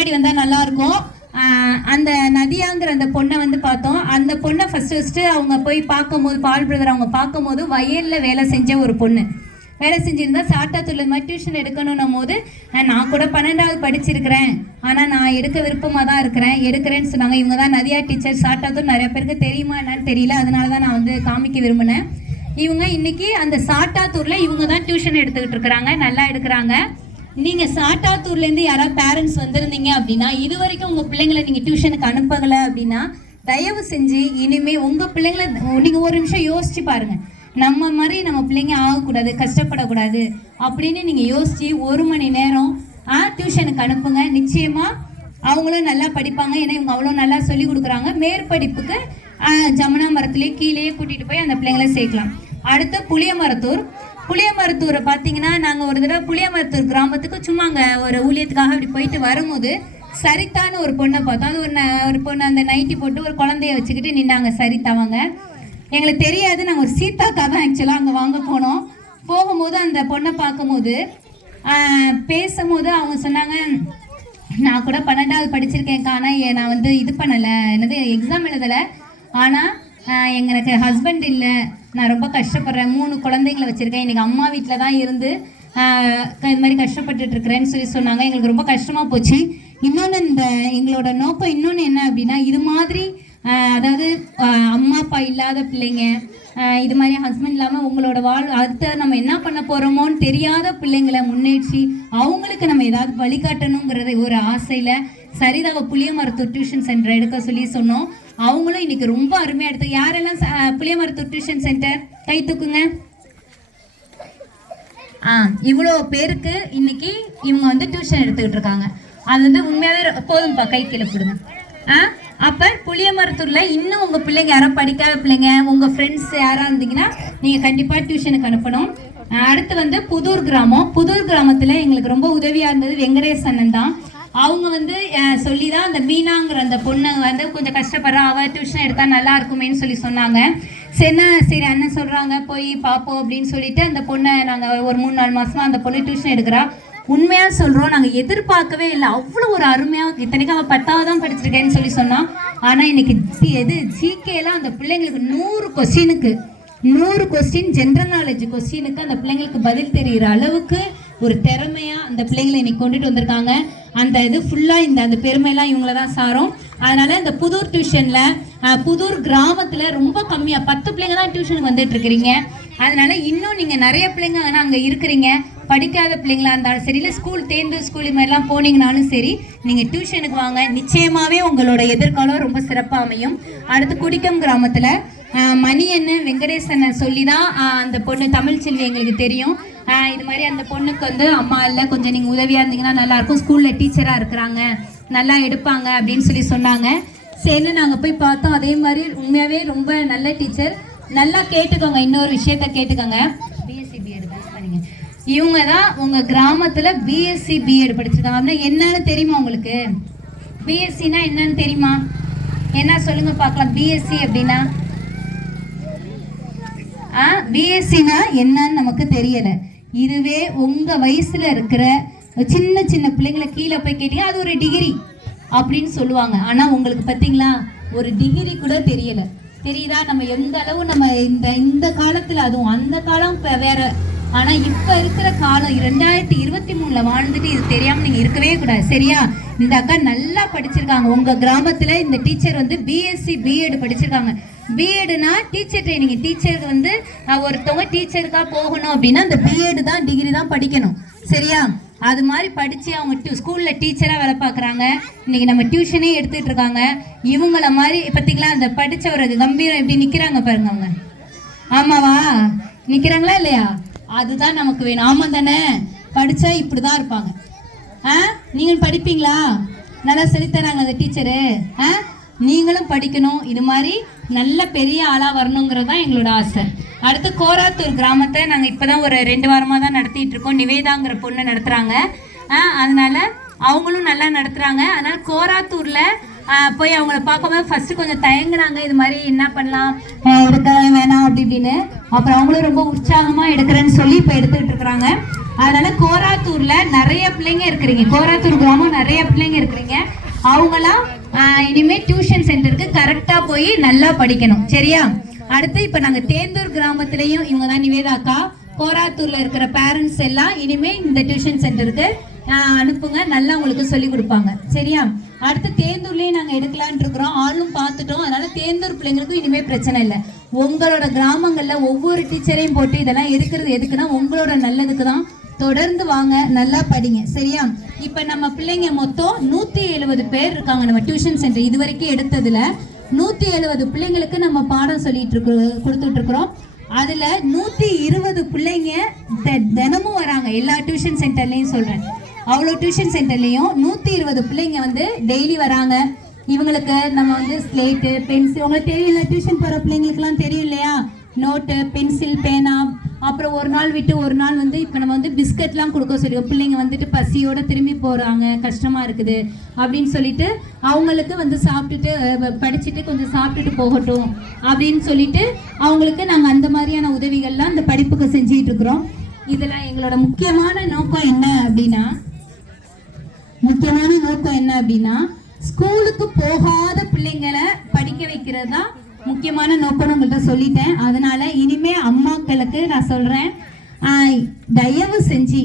முன்னாடி வந்தால் நல்லாயிருக்கும். அந்த நதியாங்கிற அந்த பொண்ணை வந்து பார்த்தோம். அந்த பொண்ணை ஃபஸ்ட்டு அவங்க போய் பார்க்கும்போது, பால் பிரதர் அவங்க பார்க்கும்போது வயலில் வேலை செஞ்ச ஒரு பொண்ணு வேலை செஞ்சுருந்தா சாட்டாத்தூரில் இது மாதிரி டியூஷன் எடுக்கணும் போது, நான் கூட 12வது படிச்சிருக்கிறேன், ஆனால் நான் எடுக்க விருப்பமாக தான் எடுக்கிறேன்னு சொன்னாங்க. இவங்க தான் நதியா டீச்சர். சாட்டாத்தூர் நிறைய பேருக்கு தெரியுமா என்னன்னு தெரியல, அதனால தான் நான் வந்து காமிக்க விரும்பினேன். இவங்க இன்னைக்கு அந்த சாட்டாத்தூரில் இவங்க தான் டியூஷன் எடுத்துக்கிட்டு இருக்கிறாங்க, நல்லா எடுக்கிறாங்க. நீங்கள் சாட்டாத்தூர்லேருந்து யாராவது பேரண்ட்ஸ் வந்திருந்தீங்க அப்படின்னா, இது வரைக்கும் உங்கள் பிள்ளைங்களை நீங்கள் டியூஷனுக்கு அனுப்பலை அப்படின்னா, தயவு செஞ்சு இனிமேல் உங்கள் பிள்ளைங்களை நீங்கள் ஒரு நிமிஷம் யோசிச்சு பாருங்கள். நம்ம மாதிரி நம்ம பிள்ளைங்க ஆகக்கூடாது, கஷ்டப்படக்கூடாது அப்படின்னு நீங்கள் யோசித்து 1 மணி நேரம் டியூஷனுக்கு அனுப்புங்க. நிச்சயமாக அவங்களும் நல்லா படிப்பாங்க. ஏன்னா இவங்க அவ்வளோ நல்லா சொல்லி கொடுக்குறாங்க. மேற்படிப்புக்கு ஜமுனா மரத்துலேயே கீழேயே கூட்டிகிட்டு போய் அந்த பிள்ளைங்களை சேர்க்கலாம். அடுத்து புளியமரத்தூரை பார்த்தீங்கன்னா, நாங்கள் ஒரு தடவை புளியமரத்தூர் கிராமத்துக்கு சும்மா அங்கே ஒரு ஊழியத்துக்காக அப்படி போயிட்டு வரும்போது சரித்தான்னு ஒரு பொண்ணை பார்த்தோம். அது ஒரு பொண்ணு அந்த நைட்டி போட்டு ஒரு குழந்தைய வச்சுக்கிட்டு நின்னாங்க. சரித்தாவங்க எங்களுக்கு தெரியாது, நாங்கள் ஒரு சீதாக்கா தான் ஆக்சுவலாக அங்கே வாங்க போகும்போது அந்த பொண்ணை பார்க்கும்போது பேசும்போது அவங்க சொன்னாங்க, நான் கூட 12வது படிச்சிருக்கேன்க்கா, ஆனால் நான் வந்து இது பண்ணலை, என்னது எக்ஸாம் எழுதலை, ஆனால் எனக்கு ஹஸ்பண்ட் இல்லை, நான் ரொம்ப கஷ்டப்படுறேன், 3 குழந்தைங்களை வச்சுருக்கேன், இன்றைக்கி அம்மா வீட்டில் தான் இருந்து இது மாதிரி கஷ்டப்பட்டுட்டு இருக்கிறேன்னு சொல்லி சொன்னாங்க. எங்களுக்கு ரொம்ப கஷ்டமாக போச்சு. இன்னொன்று இந்த எங்களோட நோக்கம் இன்னொன்று என்ன அப்படின்னா, இது மாதிரி அதாவது அம்மா அப்பா இல்லாத பிள்ளைங்க, இது மாதிரி ஹஸ்பண்ட் இல்லாமல் உங்களோட அடுத்த நம்ம என்ன பண்ண போகிறோமோன்னு தெரியாத பிள்ளைங்களை முன்னேற்றி அவங்களுக்கு நம்ம ஏதாவது வழிகாட்டணுங்கிறத ஒரு ஆசையில் சரிதாவை புளியமரத்தூர் டியூஷன் சென்டர் எடுக்க சொல்லி சொன்னோம். அவங்களும் இன்னைக்கு ரொம்ப அருமையாக எடுத்து. யாரெல்லாம் புளியமரத்தூர் டியூஷன் சென்டர் கை தூக்குங்க. இவ்வளோ பேருக்கு இன்னைக்கு இவங்க வந்து டியூஷன் எடுத்துக்கிட்டு இருக்காங்க. அது வந்து உண்மையாகவே போதும்ப்பா, கை கீழே போடுங்க. அப்போ புளியமரத்தூரில் இன்னும் உங்கள் பிள்ளைங்க யாராவது படிக்காத பிள்ளைங்க, உங்கள் ஃப்ரெண்ட்ஸ் யாராக இருந்தீங்கன்னா நீங்கள் கண்டிப்பாக டியூஷனுக்கு அனுப்பணும். அடுத்து வந்து புதூர் கிராமத்தில் எங்களுக்கு ரொம்ப உதவியாக இருந்தது வெங்கடேஷ் அண்ணன் தான். அவங்க வந்து சொல்லி தான் அந்த மீனாங்கிற அந்த பொண்ணை வந்து கொஞ்சம் கஷ்டப்படுறா, அவள் டியூஷன் எடுத்தால் நல்லா இருக்குமேன்னு சொல்லி சொன்னாங்க. சரி அண்ணன் சொல்கிறாங்க போய் பார்ப்போம் அப்படின்னு சொல்லிட்டு அந்த பொண்ணை நாங்கள் ஒரு 3-4 மாதமாக அந்த பொண்ணு டியூஷன் எடுக்கிறா. உண்மையாக சொல்கிறோம், நாங்கள் எதிர்பார்க்கவே இல்லை, அவ்வளோ ஒரு அருமையாக. இத்தனைக்கும் அவள் 10வது தான் படிச்சிருக்கேன்னு சொல்லி சொன்னான். ஆனால் இன்னைக்கு ஜிகேலாம் அந்த பிள்ளைங்களுக்கு 100 கொஸ்டின் ஜென்ரல் நாலேஜ் கொஸ்டினுக்கு அந்த பிள்ளைங்களுக்கு பதில் தெரிகிற அளவுக்கு ஒரு திறமையாக அந்த பிள்ளைங்களை இன்னைக்கு கொண்டுட்டு வந்திருக்காங்க. அந்த இது ஃபுல்லாக அந்த பெருமையெல்லாம் இவங்கள தான் சாரும். அதனால் இந்த புதூர் டியூஷனில் புதூர் கிராமத்தில் ரொம்ப கம்மியாக 10 பிள்ளைங்க தான் டியூஷனுக்கு வந்துட்டு இருக்கிறீங்க. அதனால இன்னும் நீங்கள் நிறைய பிள்ளைங்க ஆனால் அங்கே இருக்கிறீங்க. படிக்காத பிள்ளைங்களா இருந்தாலும் சரி, இல்லை ஸ்கூல் இது மாதிரிலாம் போனீங்கனாலும் சரி, நீங்கள் டியூஷனுக்கு வாங்க. நிச்சயமாகவே உங்களோட எதிர்காலம் ரொம்ப சிறப்பாக அமையும். அடுத்து குடிக்கம் கிராமத்தில் மணியண்ணன் வெங்கடேசன் சொல்லி தான் அந்த பொண்ணு தமிழ்ச்செல்வி எங்களுக்கு தெரியும். இது மாதிரி அந்த பொண்ணுக்கு வந்து அம்மா இல்லை, கொஞ்சம் நீங்கள் உதவியாக இருந்தீங்கன்னா நல்லாயிருக்கும், ஸ்கூலில் டீச்சராக இருக்கிறாங்க, நல்லா எடுப்பாங்க அப்படின்னு சொல்லி சொன்னாங்க. சரின்னு நாங்கள் போய் பார்த்தோம். அதே மாதிரி உண்மையாகவே ரொம்ப நல்ல டீச்சர். நல்லா கேட்டுக்கோங்க, இன்னொரு விஷயத்த கேட்டுக்கோங்க. பிஎஸ்சி பிஎட் தான் பண்ணீங்க. இவங்க தான் உங்கள் கிராமத்தில் பிஎஸ்சி பிஎட் படிச்சிருக்காங்க. அப்படின்னா என்னன்னு தெரியுமா உங்களுக்கு? பிஎஸ்சினா என்னன்னு தெரியுமா? என்ன சொல்லுங்க பார்க்கலாம். பிஎஸ்சி அப்படின்னா பிஎஸ்சினா என்னன்னு நமக்கு தெரியலை. இதுவே உங்கள் வயசில் இருக்கிற சின்ன பிள்ளைங்களை கீழே போய் கேட்டீங்க, அது ஒரு டிகிரி அப்படின்னு சொல்லுவாங்க. ஆனால் உங்களுக்கு பார்த்தீங்களா, ஒரு டிகிரி கூட தெரியலை. தெரியுதா? நம்ம எந்த அளவு நம்ம இந்த காலத்தில், அதுவும் அந்த காலம் இப்போ வேற. ஆனால் இப்போ இருக்கிற காலம் 2023 வாழ்ந்துட்டு இது தெரியாமல் நீங்கள் இருக்கவே கூடாது. சரியா? இந்த அக்கா நல்லா படிச்சிருக்காங்க. உங்கள் கிராமத்தில் இந்த டீச்சர் வந்து பிஎஸ்சி பிஎட் படிச்சிருக்காங்க. பிஎட்னா டீச்சர் ட்ரைனிங். டீச்சருக்கு வந்து ஒருத்தவங்க டீச்சருக்காக போகணும் அப்படின்னா அந்த பிஎட் தான், டிகிரி தான் படிக்கணும். சரியா? அது மாதிரி படித்து அவங்க ஸ்கூலில் டீச்சராக வேலை பார்க்குறாங்க. இன்றைக்கி நம்ம டியூஷனே எடுத்துகிட்டு இருக்காங்க. இவங்கள மாதிரி பார்த்தீங்களா, அந்த படித்தவரை கம்பீரம் எப்படி நிற்கிறாங்க பாருங்க அவங்க. ஆமாவா? நிற்கிறாங்களா இல்லையா? அதுதான் நமக்கு வேணும். ஆமாம் தானே? படித்தா இப்படி தான் இருப்பாங்க. நீங்கள் படிப்பீங்களா? நல்லா சொல்லித்தராங்க அந்த டீச்சரு. நீங்களும் படிக்கணும், இது மாதிரி நல்ல பெரிய ஆளாக வரணுங்கிறது தான் எங்களோட ஆசை. அடுத்து கோராத்தூர் கிராமத்தை நாங்கள் இப்போ தான் ஒரு 2 வாரமாக தான் நடத்திட்டு இருக்கோம். நிவேதாங்கிற பொண்ணு நடத்துகிறாங்க. அதனால அவங்களும் நல்லா நடத்துகிறாங்க. அதனால் கோராத்தூரில் போய் அவங்கள பார்க்கும்போது ஃபஸ்ட்டு கொஞ்சம் தயங்குனாங்க, இது மாதிரி என்ன பண்ணலாம், எடுக்க வேணாம் அப்படி இப்படின்னு. அப்புறம் அவங்களும் ரொம்ப உற்சாகமாக எடுக்கிறேன்னு சொல்லி இப்போ எடுத்துக்கிட்டு இருக்கிறாங்க. அதனால கோராத்தூர்ல நிறைய பிள்ளைங்க இருக்கிறீங்க, கோராத்தூர் கிராமம் நிறைய பிள்ளைங்க இருக்கிறீங்க. அவங்களாம் இனிமே டியூஷன் சென்டருக்கு கரெக்டா போய் நல்லா படிக்கணும், சரியா? அடுத்து இப்ப நாங்க தேந்தூர் கிராமத்திலையும் இவங்க தான் நிவேதா அக்கா, கோராத்தூர்ல இருக்கிற பேரண்ட்ஸ் எல்லாம் இனிமே இந்த டியூஷன் சென்டருக்கு அனுப்புங்க, நல்லா உங்களுக்கு சொல்லி கொடுப்பாங்க, சரியா? அடுத்து தேந்தூர்லயும் நாங்க எடுக்கலான் இருக்கிறோம், ஆளும் பார்த்துட்டோம். அதனால தேந்தூர் பிள்ளைங்களுக்கும் இனிமே பிரச்சனை இல்லை. உங்களோட கிராமங்கள்ல ஒவ்வொரு டீச்சரையும் போட்டு இதெல்லாம் எடுக்கிறது எதுக்குன்னா உங்களோட நல்லதுக்கு தான். தொடர்ந்து வாங்க, நல்லா படிங்க, சரியா? இப்ப நம்ம பிள்ளைங்க மொத்தம் 170 பேர் இருக்காங்க நம்ம டியூஷன் சென்டர் இது வரைக்கும் எடுத்ததுல. 170 பிள்ளைங்களுக்கு நம்ம பாடம் சொல்லிட்டு கொடுத்துட்டு இருக்கிறோம். அதுல 120 பிள்ளைங்க தினமும் வராங்க, எல்லா டியூஷன் சென்டர்லயும் சொல்றேன். அவ்வளோ டியூஷன் சென்டர்லயும் 120 பிள்ளைங்க வந்து டெய்லி வராங்க. இவங்களுக்கு நம்ம வந்து ஸ்லேட்டு, பென்சில், உங்களுக்கு தெரியல, டியூஷன் போகிற பிள்ளைங்களுக்குலாம் தெரியும் இல்லையா, நோட்டு, பென்சில், பேனா, அப்புறம் ஒரு நாள் விட்டு ஒரு நாள் வந்து இப்போ நம்ம வந்து பிஸ்கட்லாம் கொடுக்க சொல்லிடுவோம். பிள்ளைங்க வந்துட்டு பசியோட திரும்பி போகிறாங்க, கஷ்டமாக இருக்குது அப்படின்னு சொல்லிட்டு அவங்களுக்கு வந்து சாப்பிட்டுட்டு படிச்சுட்டு கொஞ்சம் சாப்பிட்டுட்டு போகட்டும் அப்படின்னு சொல்லிட்டு அவங்களுக்கு நாங்கள் அந்த மாதிரியான உதவிகள்லாம் இந்த படிப்புக்கு செஞ்சுட்டு இருக்கிறோம். இதில் எங்களோட முக்கியமான நோக்கம் என்ன அப்படின்னா ஸ்கூலுக்கு போகாத பிள்ளைங்களை படிக்க வைக்கிறது தான் முக்கியமான நோக்கம்னு உங்கள்கிட்ட சொல்லிட்டேன். அதனால இனிமே அம்மாக்களுக்கு நான் சொல்றேன், தயவு செஞ்சு